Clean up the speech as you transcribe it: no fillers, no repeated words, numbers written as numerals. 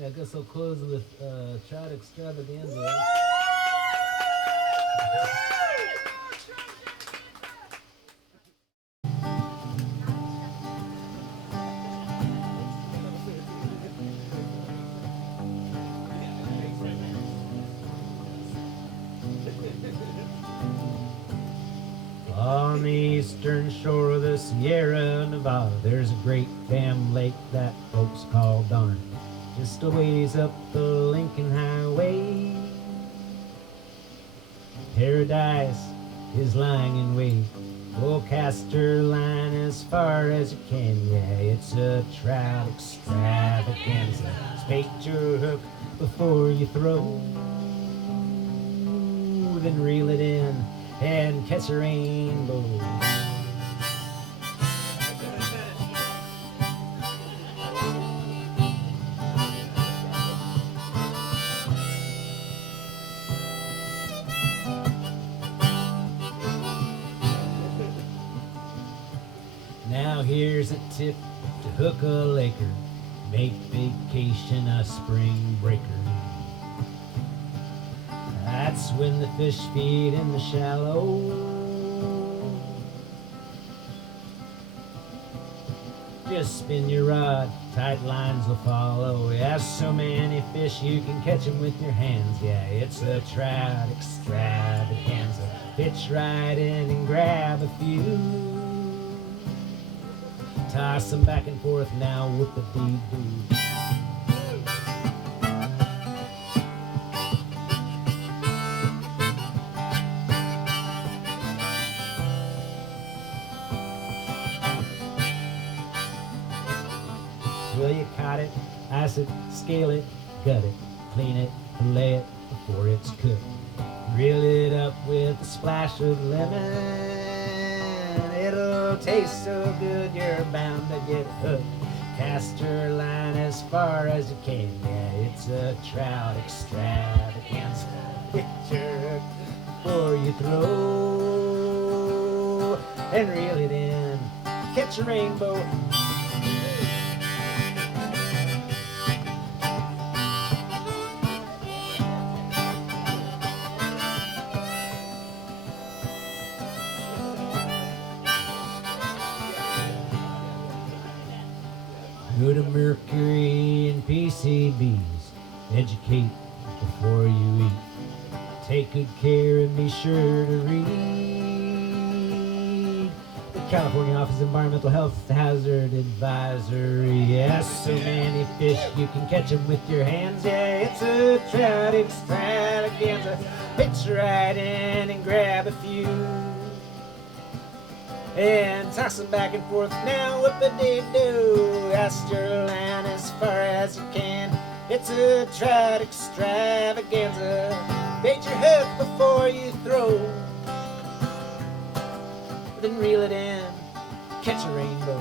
Yeah, I guess I'll close with Trout Extravaganza. On the eastern shore of the Sierra Nevada, there's a great damn lake that folks call Darn. Just a ways up the Lincoln Highway, paradise is lying in wait. Oh, cast your line as far as you can, yeah, it's a trout extravaganza. Spake your hook before you throw, then reel it in and catch a rainbow. Now here's a tip to hook a laker, make vacation a spring breaker. That's when the fish feed in the shallow. Just spin your rod, tight lines will follow. Yeah, so many fish you can catch them with your hands. Yeah, it's a trout extravaganza. Pitch right in and grab a few. Toss them back and forth now, whoop-a-dee-doo. Well, you caught it, ice it, scale it, gut it, clean it, fillet it before it's cooked. Reel it up with a splash of lemon. It'll taste so good you're bound to get hooked. Cast your line as far as you can. Yeah, it's a trout extravaganza. Get your hook before you throw, and reel it in. Catch a rainbow. Go to Mercury and PCBs. Educate before you eat. Take good care and be sure to read the California Office of Environmental Health Hazard Advisory. Yes, so many fish you can catch them with your hands. Yeah, it's a trout extravaganza. Pitch right in and grab a few, and toss them back and forth now, whoop-a-dee-doo. Cast your line as far as you can. It's a trout extravaganza. Bait your hook before you throw, then reel it in, catch a rainbow.